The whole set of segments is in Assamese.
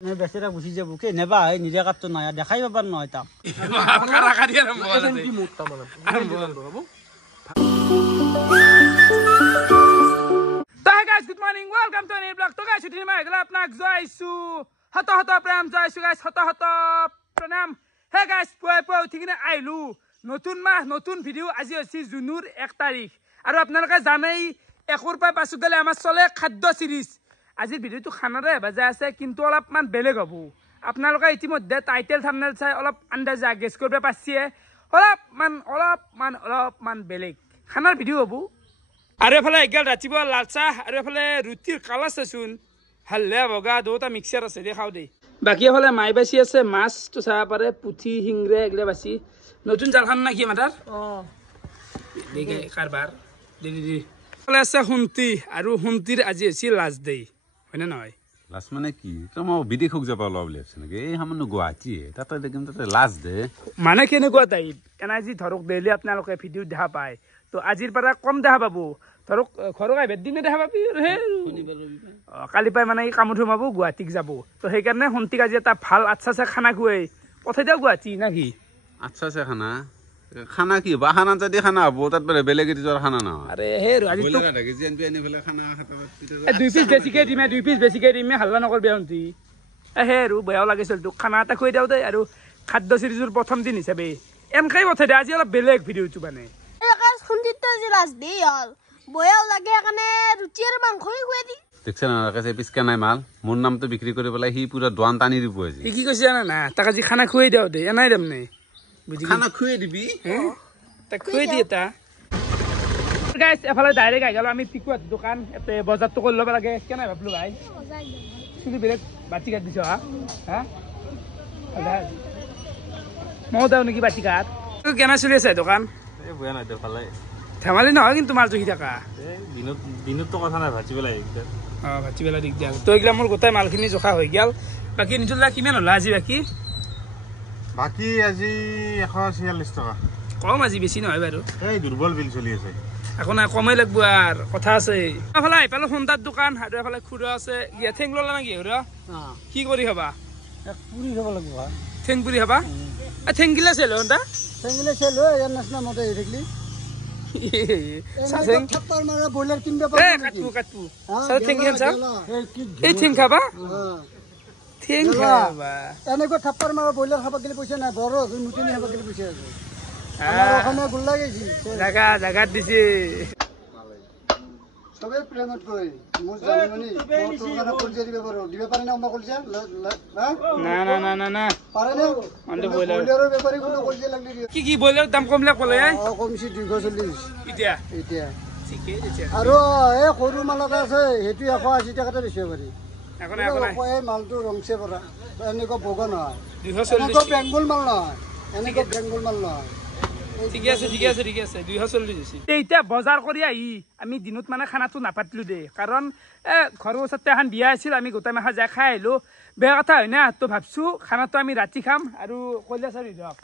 বেচারা গুছি যাব কে নেবা এই নিজে কাটতো না দেখাই পাবার নয় তা good morning welcome to new blog তো গাইস উঠি মাই গলা আপনাক জয়সু হত হত প্রেম জয়সু গাইস হত হত প্রণাম হে গাইস পুৱা উঠি কিনে আইলু নতুন মাহ নতুন ভিডিও আজি হৈছে জুনৰ 1 তাৰিখ আৰু আপোনালোকে জানেই একৰ পৰা পাছু গলে আমাৰ চলে খাদ্য সিৰিজ আজিৰ ভিডিওটো খানাৰে বাজা আছে কিন্তু অলপমান বেলেগ হ'ব আপোনালোকে ইতিমধ্যে টাইটেল থাম্বনেল চাই অলপ আন্দাজা গেছ কৰিব পাৰছে অলপমান বেলেগ খানাৰ ভিডিও হ'ব আৰু এফালে এগাল ৰাতিপুৱা লাল চাহ আৰু এফালে ৰুটিৰ কালাৰ চাচোন হাললে বগা দুটা মিক্সাৰ আছে দেখাও দেই বাকি এফালে মাই বাছি আছে মাছটো চাব পাৰে পুঠি হিংৰে এগলে বাছি নতুন জালখান না কি মাতাৰ দেখে কাৰবাৰ দি এফালে আছে হুন্তি আৰু হুন্তিৰ আজি হৈছে লাষ্ট ডে হয়নে নহয় লাষ্ট মানে কি মই বিদেশক যাব ওলাব বুলি ভাবিছে নেকি এই সামান্য গুৱাহাটী তাতে দেখিম তাতে লাষ্ট ডে মানে কেনেকুৱা টাইপ এনাৰ্জি ধৰক ডেইলি আপোনালোকে ভিডিঅ' দেখা পায় তো আজিৰ পৰা কম দেখা পাব ধৰক ঘৰক আহিব দিনে দেখা পাবি কালি পাই মানে কামত সোমাব গুৱাহাটীক যাব তো সেইকাৰণে সন্তিক আজি এটা ভাল আচ্ছা খানা খুৱাই পঠাই দিয়ক গুৱাহাটী না কি আচ্ছা খানা খানা কি বা খানা যদি খানা হ'ব তাত বেলেগ এটিজৰ খানা নহয় আৰে হে আজি তো দুই পিচ বেছিকে দিমে হাল্লা নকৰবি সন্তি হে আৰু বেয়াও লাগিছিল তোক খানা এটা খুৱাই দিওঁ দেই আৰু খাদ্য চিৰিজৰ প্ৰথম দিন হিচাপে এনেকৈ পঠাই দিয়ে আজি অলপ বেলেগ ভিডিঅ'টো মানে মোৰ নামটো বিক্ৰী কৰি পেলাই সি পুৰা দোৱান টানি দিব সি কি কৈছে জানা না তাক আজি খানা খুৱাই দিওঁ দেই এনাই দাম নাই খানা খুৱাই দিবি তাক খুৱাই দিয়ে এটা গাইছ এফালে ডাইৰেক্ট আহি গ'লো আমি পিকুৱাত দোকান এতে বজাৰটো কৰি ল'ব লাগে কেনে ভাবলো ভাই চুলি বেলেগ বাটি কাট দিছ হা ময়ো যাওঁ নেকি বাটি কাট কেনে চলি আছে দোকান ধেমালি নহয় কিন্তু মাৰ জুখি থাকা দিনতো কথা নাই ভাজি পেলাই ভাজি পেলাই দিগদাৰ তো এইগিলা মোৰ গোটেই মালখিনি জোখা হৈ গ'ল বাকী নিজৰ কিমান হ'লা আজি বাকী আজি 146 টকা কম আজি বেছি নহয় বাৰু এই দুৰ্বল বিল চলি আছে একো নাই কমেই লাগব আৰু কথা আছে এফালে আহি পালো সোণদাৰ দোকান আৰু এফালে খুৰা আছে ঠেং ল'লা নেকি খুৰা কি কৰি খাবা পুৰি খাব লাগিব ঠেং পুৰি খাবা ঠেং গিলা চেল সোণদা ঠেং গিলা চেল হয় ইয়াৰ নিচিনা মতে আহি থাকিলি ব্ৰইলাৰ কিনিব কাটবো ঠেং এই ঠেং খাবা ঠেং খাবা এনেকৈ থাপ্পৰ মাৰা ব্ৰইলাৰ খাব গেলে পইচা নাই বৰ মুটনি খাব গেলে পইচা আছে আমাৰ অসমে গুল্লা গৈছি জাগাত দিছে সবে প্ৰেমত গৈ মোৰ জানিবনি তোৰ কৰিছে দিব পাৰো দিব পাৰে না মই কৰিছে না পাৰে না অন্তে ব্ৰইলাৰৰ বেপাৰী কোনো কৰিছে লাগলি কি ব্ৰইলাৰ দাম কমলে ক'লে কমছি 240 এতিয়া ঠিকে দিছে আৰু এই সৰু মাল এটা আছে সেইটো 180 টকাতে বেচিব পাৰি এই মালটো ৰংছে পৰা এনেকুৱা বগা নহয় 240 বেংগল মাল নহয় এনেকুৱা বেংগল মাল নহয় ঠিকে আছে 240 এতিয়া বজাৰ কৰি আহি আমি দিনত মানে খানাটো নাপাতিলো দেই কাৰণ ঘৰৰ ওচৰতে এখন বিয়া আছিল আমি গোটাই মাখা যাই খাই আহিলো বেয়া কথা হয় না তো ভাবছো খানাটো আমি ৰাতি খাম আৰু কইলা চাৰি দিয়ক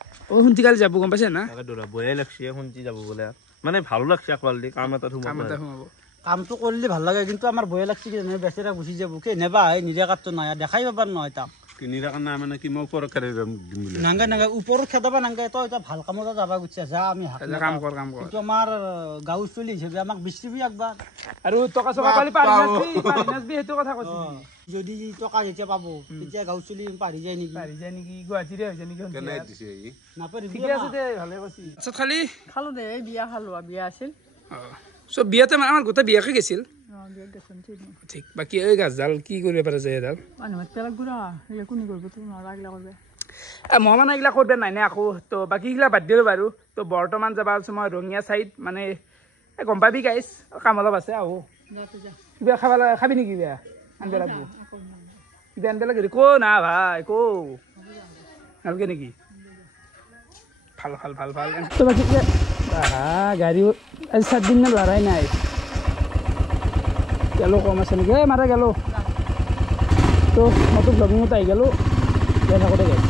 সোনকালে যাব গম পাইছে না বঢ়িয়া লাগছে শুনছি যাব বোলে মানে ভালো লাগছে কোৱালিটি কাম এটা সোমাব কামটো কৰিলে ভাল লাগে কিন্তু আমাৰ ভয় লাগছে কি বেচাৰা গুচি যাব কে নেবা এই নিজে কাটতো নাই দেখাই পাবাৰ নহয় তাক কিনিৰা কাৰণে মানে কি মই ওপৰত খেদাই দিম বুলি নাংগা ওপৰত খেদাবা নাংগা তই এটা ভাল কামত যাবা গুচি যা আমি কাম কৰ কিন্তু আমাৰ গাঁও চলি হিচাপে আমাক বিচৰিবি একবাৰ আৰু টকা চকা পালি পাৰি নাচবি সেইটো কথা কৈছি যদি টকা যেতিয়া পাব তেতিয়া গাঁও চলি পাৰি যায় নেকি গুৱাহাটীৰে হৈছে নেকি কেনে দিছে ই নাপাৰি ঠিকে আছে দে ভালে কৈছি আচ্ছা খালি খালো দে বিয়া খালো বিয়া আছিল সব বিয়াতে আমাৰ গোটেই বিয়াকে গৈছিল ঠিক বাকী এই গাছডাল কি কৰিব পাৰে যে এডাল মই মানে এইগিলা কৰিব নাই নে আকৌ তো বাকী এইগিলা বাদ দিলোঁ বাৰু তো বৰ্তমান যাবা আছো মই ৰঙিয়া চাইড মানে গম পাবি গাইছ কাম অলপ আছে আহো কিবা খাবি নেকি কিবা আনব লাগব কিবা আনব লাগে কো না ভাই কো নালগে নেকি ভাল তো বাকী গাড়ী আজি 7 দিন লৰাই নাই গেলো কম আছে নেকি মাৰা গেলো তো মইতো ব্লগিঙত আহি গেলো যাই থাকোঁতে গাই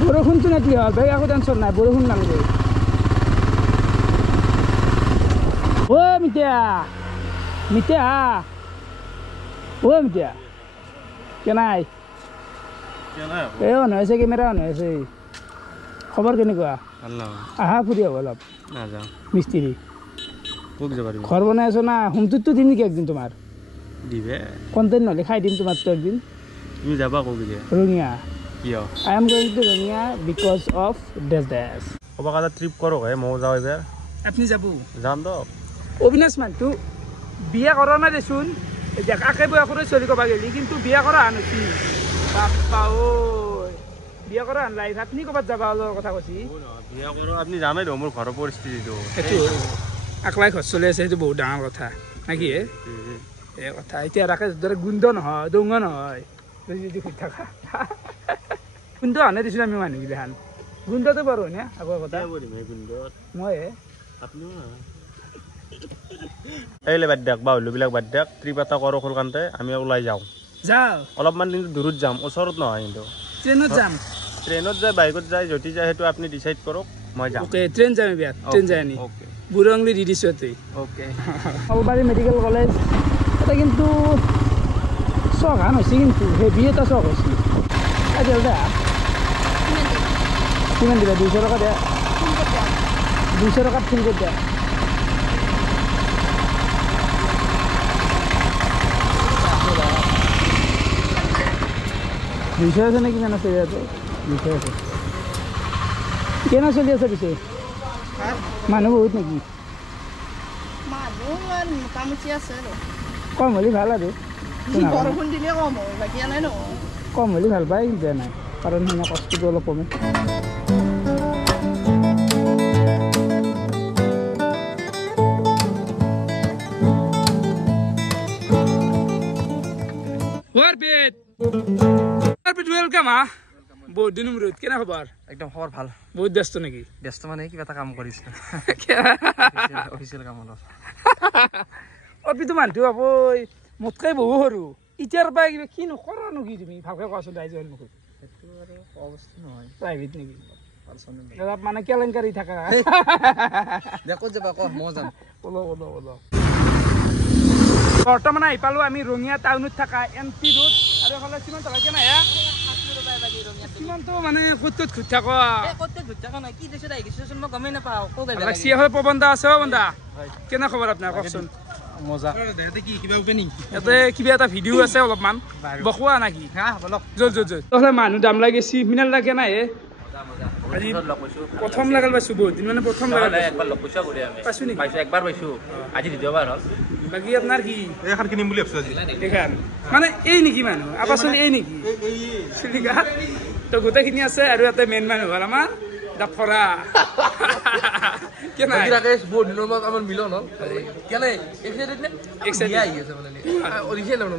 বৰষুণটো নাকি হ'ল ভাই একো টেনশ্যন নাই বৰষুণ নালাগে মিতিয়া কেনাই এই অন হৈছে কেমেৰা অন হৈছে খবৰ কেনেকুৱা আহা ফুৰি হ'ব অলপ নাযাওঁ মিস্ত্ৰী ক'ত যাব পাৰিব ঘৰ বনাই আছো না হোমটোতো দিম নেকি একদিন তোমাৰ দিবে কণ্টেণ্ট নহ'লে খাই দিম তোমাৰতো একদিন তুমি যাবা ক'ব ৰঙিয়া কিয় I am going to Rangia because of ডেছ ক'বা কাটা ট্ৰিপ কৰক ময়ো যাওঁ এইবাৰ আপুনি যাব যাম দিয়ক অবিনাশ মানটো বিয়া কৰা নাই দেচোন এতিয়া কাকে বয়সৰে চলি ক'বা গেলি কিন্তু বিয়া কৰা আন কি বাপ্পা ঐ বিয়া কৰা আন লাইফ আপুনি ক'ৰবাত যাবা অলপ কথা কৈছি বিয়া কৰোঁ আপুনি জানেই দিয়ক মোৰ ঘৰৰ পৰিস্থিতিটো সেইটো আকলাই ঘৰ চলি আছে সেইটো বহুত ডাঙৰ কথা নাকি এই কথা এতিয়া ৰাকেশ দৰে গোন্ধ নহয় দৌঙ নহয় যদি সুধি থাকা গোন্ধ আনে দিছোঁ আমি মানুহগিলাখান গোন্ধটো বাৰু হয়নে আগৰ কথা মই এইলে বাদ দিয়ক বাহুলুবিলাক বাদ দিয়ক ট্ৰিপ এটা কৰোঁ সোনকালে আমি ওলাই যাওঁ যাওঁ অলপমান কিন্তু দূৰত যাম ওচৰত নহয় কিন্তু ট্ৰেইনত যাম ট্ৰেইনত যায় বাইকত যায় যদি যায় সেইটো আপুনি ডিচাইড কৰক মই যাম অ'কে ট্ৰেইন যাম বিয়াত ট্ৰেইন যায় আনি অ'কে বুৰংলি দি দিছোঁ এতেই অ'কে নলবাৰী মেডিকেল কলেজ এটা কিন্তু চখান হৈছে কিন্তু হেভি এটা চখ হৈছে আজিকালি দে কিমান দিবা 200 টকা দিয়া 200 টকাত ফিল কৰি দিয়া 200 আছে নে কিমান আছে ইয়াতে 200 আছে কেনে চলি আছে পিছে মানুহ বহুত নেকি মোটামুটি আছে আৰু কম হ'লে ভাল আৰু বৰষুণ দিলে কম হয় বাকী নাই ন কম হ'লে ভাল পায় কিন্তু নাই কাৰণ সেনে কষ্টটো অলপ কমে ৱেলকাম বহুত দিন মূৰত কেনে খবৰ একদম খবৰ ভাল বহুত ব্যস্ত নেকি ব্যস্ত মানে কিবা এটা কাম কৰিছে অফিচিয়েল কাম অলপ অপিতো মানুহটো আকৌ মোতকৈ বহু সৰু এতিয়াৰ পৰা কিবা কি নকৰা নেকি তুমি ভালকৈ কোৱাচোন ৰাইজৰ মুখত সেইটো আৰু অৱস্থা নহয় প্ৰাইভেট নেকি মানে কেলেংকাৰী থাকা ক'ত যাবা ক মই যাম বৰ্তমান আহি পালোঁ আমি ৰঙিয়া টাউনত থকা MP ৰোড আৰু এইফালে সীমান্ত ভাই কেনে সীমান্ত মানে ক'ত ঘূৰি থাক পৱন দা আছে বন্ধা কেনে খবৰ আপোনাৰ কওকচোন ইয়াতে কিবা এটা ভিডিঅ' আছে অলপমান বকোৱা নাকি জল মানুহ দাম লাগিছে মিনাল লাগে নাই আজি প্ৰথম লাগাল পাইছোঁ বহুত দিন মানে প্ৰথম লাগাল পাইছোঁ নেকি একবাৰ পাইছোঁ আজি দ্বিতীয়বাৰ হ'ল বাকী আপোনাৰ কি এইখন কিনিম বুলি ভাবিছোঁ আজি এইখন মানে এই নেকি মানুহ আপাচোন এই নেকি তো গোটেইখিনি আছে আৰু ইয়াতে মেইন মানুহ হ'ল আমাৰ ডাফৰা কেনে বহুত দিনৰ মূৰত আমাৰ মিলন হ'ল কেনে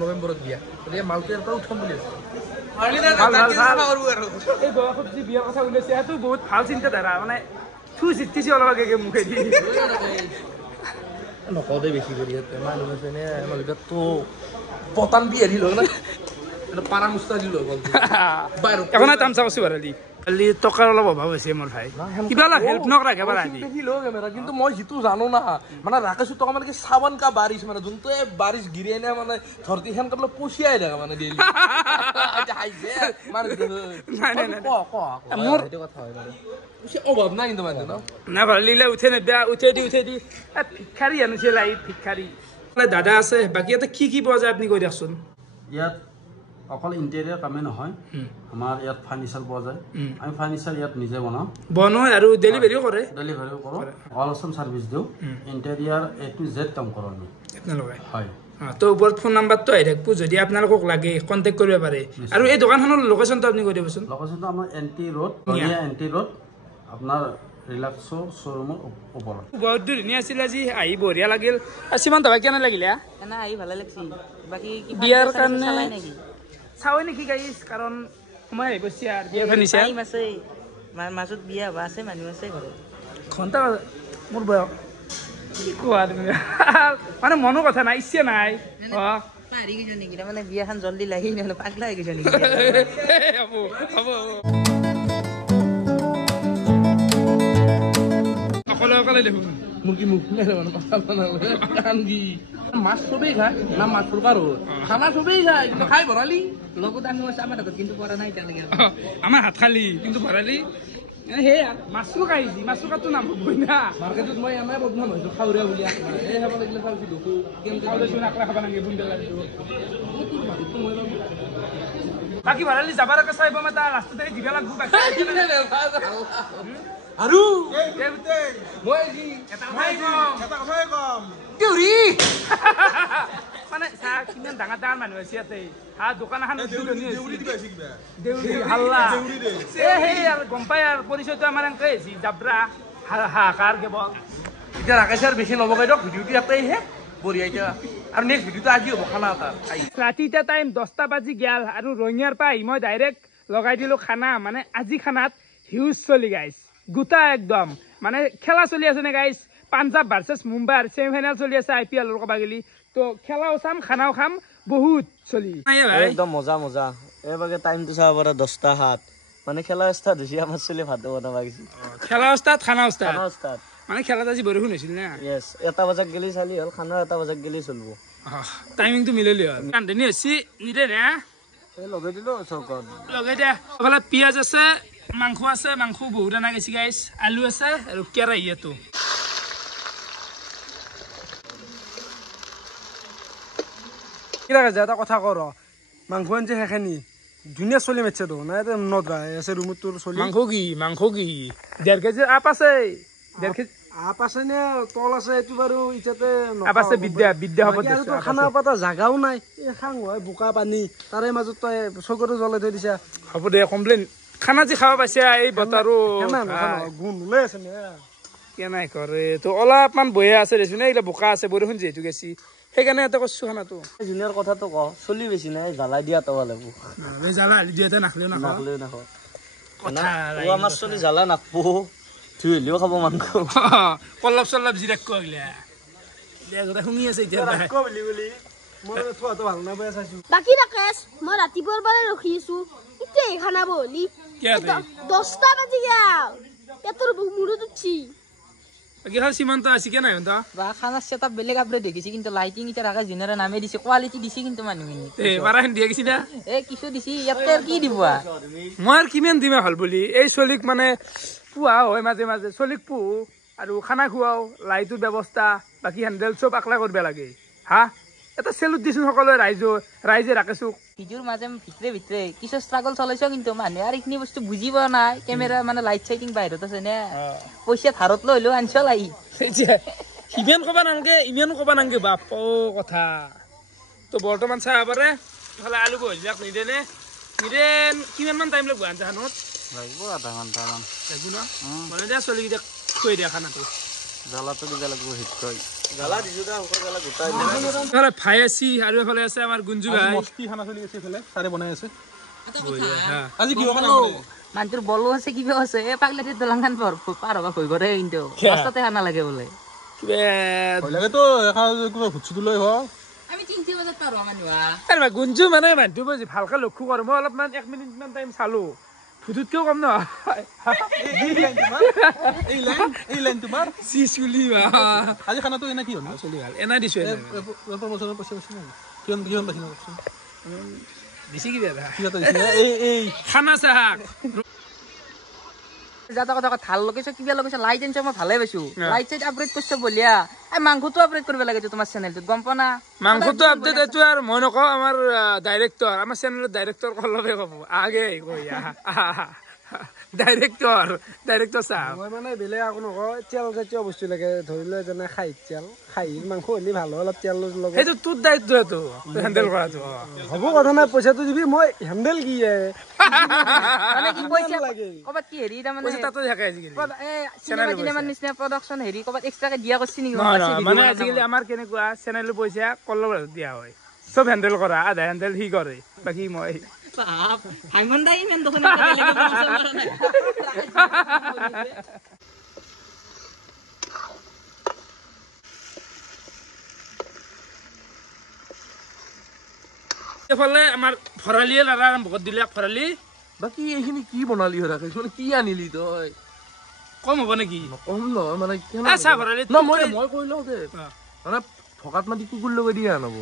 নৱেম্বৰত বিয়া গতিকে মালটো ইয়াৰ পৰা উঠাম বুলি আছে এই বয়সত যি বিয়াৰ কথা ওলাইছে সেইটো বহুত ভাল চিন্তাধাৰা মানে থু জিতিছে অলপ আগে মুখেদি নকওঁতে বেছি কৰি মানুহ আছে নে আমাৰ তো পতান বি হেৰি লগ না পাৰা মুস্তা দি লগ এখন তামচা কৈছোঁ বাৰু কালি টকাৰ অলপ অভাৱ হৈছে মোৰ ভাই কিবা অলপ হেল্প নকৰা একেবাৰে কেমেৰা কিন্তু মই যিটো জানো না মানে ৰাকেশ টকা মানে কি চাবান কা বাৰিছ মানে যোনটো বাৰিছ গিৰে নে মানে ধৰতি খান কাটলে পচিয়াই থাকে মানে ডেইলি মোৰ কথা হয় বাৰু অভাৱ নাই কিন্তু মানে না ভালিলে উঠে নেদা উঠে দি ভিক্ষাৰী আনিছে লাইট ভিক্ষাৰী দাদা আছে বাকী ইয়াতে কি পোৱা যায় আপুনি কৈ দিয়কচোন ইয়াত অকল ইণ্টেৰিয়াৰ কামে নহয় আমাৰ ইয়াত ফাৰ্নিচাৰ পোৱা যায় আমি ফাৰ্নিচাৰ ইয়াত নিজে বনাওঁ আৰু ডেলিভাৰীও কৰোঁ অল আছাম ছাৰ্ভিচ দিওঁ ইণ্টেৰিয়াৰ A to Z কাম কৰোঁ আমি আপোনালোকে হয় তো ওপৰত ফোন নাম্বাৰটো আহি থাকিব যদি আপোনালোকক লাগে কণ্টেক্ট কৰিব পাৰে আৰু এই দোকানখনৰ লোকেশ্যনটো আপুনি কৈ দিবচোন লোকেশ্যনটো আমাৰ NT ৰোড আপোনাৰ ৰিলাক্সো শ্ব'ৰুমৰ ওপৰত বহুত ধুনীয়া আছিল আজি আহি বঢ়িয়া লাগিল সীমান্ত ভাই কেনে লাগিলে আহি ভালে লাগছি বাকী বিয়াৰ কাৰণে চাওঁই নেকি গাইছ কাৰণ সময় আহিব চিয়াৰ বিয়া ফাৰ্নিচাৰ আছে মাজত বিয়া হোৱা আছে মানুহ আছে ঘৰত ঘণ্টা মোৰ বয়স কি কোৱা তুমি মানে মনৰ কথা নাই ইচ্ছা নাই পাহৰি গৈছ নেকি তাৰমানে বিয়াখন জল্দি লাগি নহ'লে পাগলা হৈ গৈছ নেকি হ'ব অকলে দেখোন মোৰ কি মুখ নাই মানে মাছ চবেই খায় না মাছ চৰকাৰ খানা চবেই খায় কিন্তু খাই বনালি লগত আমি আমাৰ হাতত কিন্তু পৰা নাই এতিয়ালৈকে আমাৰ হাত খালি কিন্তু ভৰালি সেই মাছটো কাঢ়িছি মাছটো কাটো নামবই না মাৰ্কেটত মই এনে বদনাম হৈছো খাউৰীয়া বুলি এই খাব লাগিলে চাউল দেখো খাওঁচোন আকলা খাব নালাগে বুন্দেল লাড্ডু বাকী ভৰালি যাবাৰ আগত চাই মই তাৰ ৰাস্তাতে দিবা লাগব বাকী আৰু মই যি এটা কথাই কম দেউৰি মানে চাহ কিমান ডাঙৰ ডাঙৰ মানুহ আছে ইয়াতে দোকান এখন দেউৰি হাল্লা সেই আৰু গম পাই আৰু পৰিচয়টো আমাৰ এনেকৈ হৈছে জাবৰা হাহাকাৰ কেৱল এতিয়া ৰাকেশ আৰু বেছি নবগাই দিয়ক ভিডিঅ'টো ইয়াতেই হে বঢ়িয়া এতিয়া আৰু নেক্সট ভিডিঅ'টো আজি হ'ব খানা এটা ৰাতি এতিয়া টাইম 10টা বাজি গেল আৰু ৰঙিয়াৰ পৰা আহি মই ডাইৰেক্ট লগাই দিলোঁ খানা মানে আজি খানাত হিউজ চলি গাইছ গোটা একদম মানে খেলা চলি আছে নে গাইছ পাঞ্জাব ভাৰ্চেছ মুম্বাইৰ ছেমি ফাইনেল চলি আছে IPL ক'বা গেলি তো খেলাও চাম খানাও খাম বহুত চলি একদম মজা মজা এইবাগে টাইমটো চাব পাৰা 10:07 মানে খেলা ষ্টাৰ্ট হৈছে আমাৰ চলি ভাত বনাব গৈছে খেলা ষ্টাৰ্ট খানা ষ্টাৰ্ট খানা ষ্টাৰ্ট মানে খেলাত আজি বৰষুণ হৈছিল না ইয়েছ 1 বজাত গেলি চালি হ'ল খানা 1 বজাত গেলি চলব টাইমিংটো মিলিলি হ'ল কান্দনি হৈছে নিদে নে এই লগাই দিলো চৌকত লগাই দিয়া এইফালে পিঁয়াজ আছে মাংস বহুত অনা গৈছে গাইছ আলু আছে আৰু কেৰাহীটো কি লাগে যে এটা কথা কৰ মাংস আনছে সেইখিনি ধুনীয়া চলি মাতিছে তো নাই নদৰা আছে ৰুমত তোৰ চলি মাংস কি 1.5 কেজি আপ আছে 1.5 কেজি আপ আছে নে তল আছে এইটো বাৰু ইটাতে আপ আছে বিদ্যা হ'ব খানা পাতা জাগাও নাই এই খাং হয় বোকা পানী তাৰে মাজত তই চকুটো জ্বলাই থৈ দিছা হ'ব দে কমপ্লেইন খানা যি খাব পাইছে এই বতাৰো গুণ ওলাই আছে নে কেনাই কৰে তো অলপমান বহে আছে দেচোন এইগিলা বোকা আছে বৰষুণ যিহেতু গেছি সেইকাৰণে এটা কৈছো খানাটো জুনিয়ৰ কথাটো ক চলি বেছি নাই জ্বালাই দিয়া তবা লাগব জ্বালা দিয়াতে নাখলেও নাখলেও নাখ আমাৰ চলি জ্বালা নাখবো ধুইলেও খাব মাংস কল্লপ চল্লপ যি ৰাখো আগলে শুনি আছে এতিয়া বাকী ৰাকেশ মই ৰাতিপুৱাৰ পৰা ৰখি আছো এতিয়া খানা বলি 10টা বাজি গেল এতৰ মূৰত উঠছি বাকী হল সীমান্ত আছে কে নাই হন্ত বা খানা সেটআপ বেলেগ আপডেট দেখিছি কিন্তু লাইটিং ইটা ৰাকেশ জুনিয়ৰে নামে দিছে কোৱালিটি দিছে কিন্তু মানুহখিনি পাৰাখন দিয়া গৈছি না কিছু দিছি ইয়াতে কি দিব মই কিমান দিমে হল বুলি এই চলিক মানে পুৱা হয় মাজে মাজে চলিক পুহো আৰু খানা খুৱাও লাইটৰ ব্যৱস্থা বাকী হেণ্ডেল চব আকলা কৰিব লাগে হা এটা চেলুট দিছো সকলোৱে ৰাইজে ৰাকেশক ভিডিঅ'ৰ মাজে ভিতৰে কিছু ষ্ট্ৰাগল চলাইছ কিন্তু মানুহে আৰু এইখিনি বস্তু বুজিব নাই কেমেৰা মানে লাইট চাইটিং বাহিৰত আছে নে পইচা ধাৰত লৈ হলেও আনিছ লাই ইমান ক'বা নাংগে বাপ কথা তো বৰ্তমান চাহ পাৰে ইফালে আলু বহিলাক নিদেনে কিমান মান টাইম লাগব আঞ্জাখনত লাগব আধা ঘণ্টামান লাগব ন মানে দিয়া চলিকেইটাক খুৱাই দিয়া খানাটো জ্বালাটো দিব লাগব হিটকৈ জ্বালা দিছো দা হুকৰ জ্বালা গোটাই এফালে ভাই আছি আৰু এফালে আছে আমাৰ গুঞ্জু ভাই মস্তি খানা চলি আছে এফালে চাৰে বনাই আছে আজি কি হ'ব মানুহৰ বলো আছে কিবা আছে এই পাগলাটি দলংখান পাৰ হ'ব ভয় কৰে কিন্তু ৰাস্তাতে খানা লাগে বোলে লাগেতো কিবা ভুটছুটো লৈ হওক আমি 3 বজাত পাৰ হ'ব মানুহ আৰে গুঞ্জু মানে মানুহটো বুজি ভালকে লক্ষ্য কৰো মই অলপমান 1 মিনিট মান টাইম চালো ফুটুতকেও কম নহয় এই লাইন তোমাৰ চিচুলি আজি খানাটো এনে কি হ'ল চলি ভাল এনা দিছো প্ৰমোচনৰ পইচা কিমান পাইছে দিছি কি দাদা এই খানা চাহাক যাতা কথা ভাল লগাইছ কিবা লগাইছ লাইট আনিছ মই ভালে পাইছো লাইট চাইট আপগ্ৰেড কৰিছ বলিয়া এই মাংসটো আপগ্ৰেড কৰিব লাগে তোমাৰ চেনেলটোত গম পোৱা না মাংসটো আপডেট এইটো আৰু মই নকওঁ আমাৰ ডাইৰেক্টৰ আমাৰ চেনেলৰ ডাইৰেক্টৰ কলবে ক'ব আগে কইয়া ডাইৰেক্টৰ চাহ মই মানে বেলেগ একো নকওঁ তেল জাতীয় বস্তু লাগে ধৰি লৈ যেনে খাহীৰ মাংস হ'লে ভাল হয় অলপ তেল লগত সেইটো তোৰ দায়িত্ব এইটো হেণ্ডেল কৰাটো হ'ব কথা নাই পইচাটো দিবি মই হেণ্ডেল কি মানে কি পইচা কবাত কি হেৰি তাৰ মানে তাতে থাকে আজিকালি চিনেমা নিচিনা প্ৰডাকশ্যন হেৰি কবাত এক্সট্ৰাকে দিয়া কৰিছে নেকি মানে আজিকালি আমাৰ কেনেকুৱা চেনেলৰ পইচা কলৰ দিয়া হয় চব হেণ্ডেল কৰা আধা হেণ্ডেল সি কৰে বাকী মই ভাঙন দাই ইমান দেখোন এফালে আমাৰ ভৰালিয়ে লাৰা আৰম্ভ কৰি দিলে ভৰালি বাকী এইখিনি কি বনালি হৈ ৰাখিছ মানে কি আনিলি তই কম হ'ব নেকি কম নহয় মানে চাহ ভৰালি মই কৈ লওঁ দে মানে ফকাত মাতি কুকুৰ লগাই দিয়ে আনব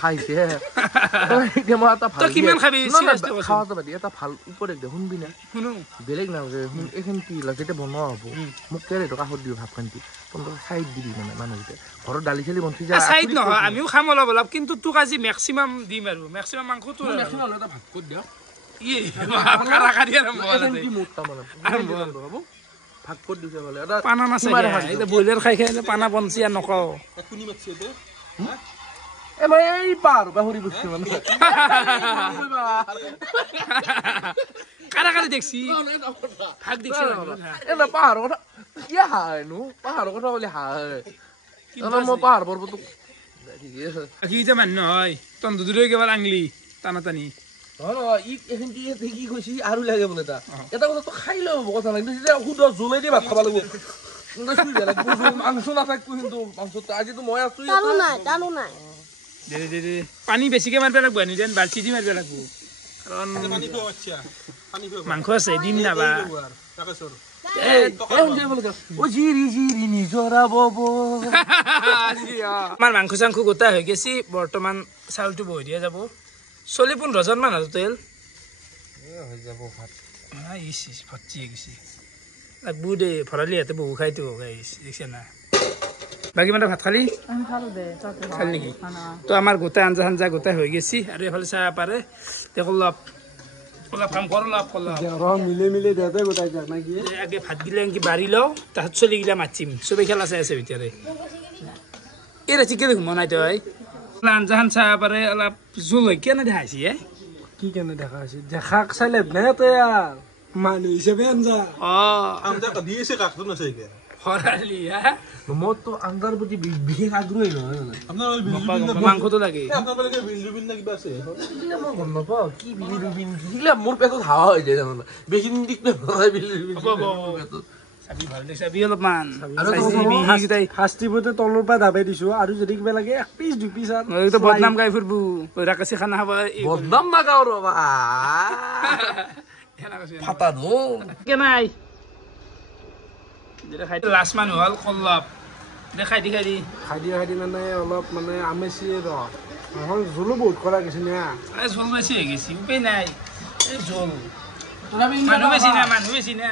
খাইছে এতিয়া মই এটা ভাল কিমান খাবি খাওয়াটো বাদি এটা ভাল ওপৰত দে শুনবি না শুনো বেলেগ না এইখন কি যেতিয়া বনোৱা হ'ব মোক কেৰেটো কাষত দিওঁ ভাত খান্তি তহঁতৰ চাইড দিবি মানে মানুহকেইটা ঘৰত দালি চালি বন্ধি যায় চাইড নহয় আমিও খাম অলপ অলপ কিন্তু তোক আজি মেক্সিমাম দিম আৰু মেক্সিমাম মাংসটো মেক্সিমাম এটা ভাত ক'ত দিয়ক ভাত ক'ত দিছে বোলে পানা নাছে ব্ৰইলাৰ খাই খাই পানা বনছি আৰু নকওঁ মই এই পাৰ বাহুৰি বস্তু মানে কাৰা কাৰি দেখছি ভাগ দেখছি এটা পাহাৰৰ কথা কি হায়নো পাহাৰৰ কথা বোলে হায় মই পাহাৰ পৰ্বত কি যে মানুহ নহয় তন্তু দূৰৈ কেৱল আংলি টানা টানি কি কৈছি আৰু লাগে বোলে এটা কথা তো খাই লব কথা নাই সুদ জ্বলাই দিয়ে ভাত খাব লাগিব মাংস নাথাকো কিন্তু মাংসটো আজিতো মই আছো পানী বেছিকে মাৰিব লাগিব যেন বাল্টি দি মাৰিব লাগিব কাৰণ মাংস আছে দিম নাবা আমাৰ মাংস চাংস গোটা হৈ গেছি বৰ্তমান চাউলটো বহি দিয়া যাব 40-15 জন মান আৰু তেল হৈ যাব ভাত ভৰ্তি হৈ গৈছে লাগবো দে ভৰালি ইয়াতে বহু খাইতো দেখিছে না বাকী মানে ভাত খালি খালি নেকি তো আমাৰ গোটা আঞ্জা সাঞ্জা গোটাই হৈ গেছি আৰু এইফালে চাহ পাৰে অলপ অলপ কাম কৰ অলপ মিলে মিলে দেওঁতে গোটাই যাক নাকি আগে ভাতগিলা এনেকৈ বাঢ়ি লওঁ তাৰপিছত চলিগিলা মাতিম চবেই খেলা চাই আছে ভিতৰে এই ৰাতিকে দেখোন মনাই তই আঞ্জা খান চাহ পাৰে অলপ জোল হৈ কেনে দেখাইছি কি কেনে দেখা আছে দেখাক চাইলে নে তই আৰু মানুহ হিচাপে আঞ্জা দিয়েছে কাকটো নাছে ভৰালি মইতো আঞ্জাৰ প্ৰতি বিশেষ আগ্ৰহী নহয় মাংসটো লাগে মই গম নাপাওঁ কি বিলিৰুবিন মোৰ পেটত হাৱা হৈ যায় তাৰমানে বেছি অলপমান শাস্তিবোৰতে তলৰ পৰা দাবাই দিছো আৰু যদি কিবা লাগে 1 পিচ 2 পিচ বদনাম গাই ফুৰবো ৰাকাচি খানা খাব বদনাম নাগাওঁ ৰবা ফাটা দো নাই লাষ্ট মানুহ হ'ল কল্লপ খাই দি মানে অলপ মানে আমেচি এখন জোলো বহুত কৰা গৈছে না জোল বেছি হৈ গৈছে উপায় নাই এই জোল মানুহ বেছি না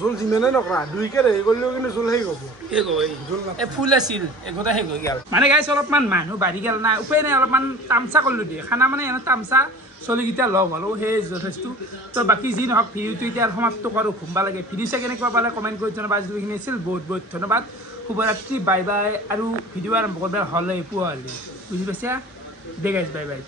জোল যিমানে নকৰা 2 কে হেৰি কৰিলেও কিন্তু জোল হেৰি হ'ব ফুল আছিল এগোটা শেষ হৈ গ'ল মানে গাইছ অলপমান মানুহ বাঢ়ি গ'ল না উপায় নাই অলপমান তামচা কৰিলোঁ দিয়ে খানা মানে এনে তামচা চলিকেইটা লগ হ'লো সেই যথেষ্ট তো বাকী যি নহওক ভিডিঅ'টো এতিয়া সমাপ্ত কৰোঁ ঘুমবা লাগে ভিডিঅ' চাই কেনেকুৱা পালে কমেণ্ট কৰি জনাবা যিখিনি আছিল বহুত বহুত ধন্যবাদ শুভৰাত্ৰি বাই বাই আৰু ভিডিঅ' আৰম্ভ কৰিব হ'লে পুৱা হ'লে বুজি পাইছা দে গাইছ বাই বাই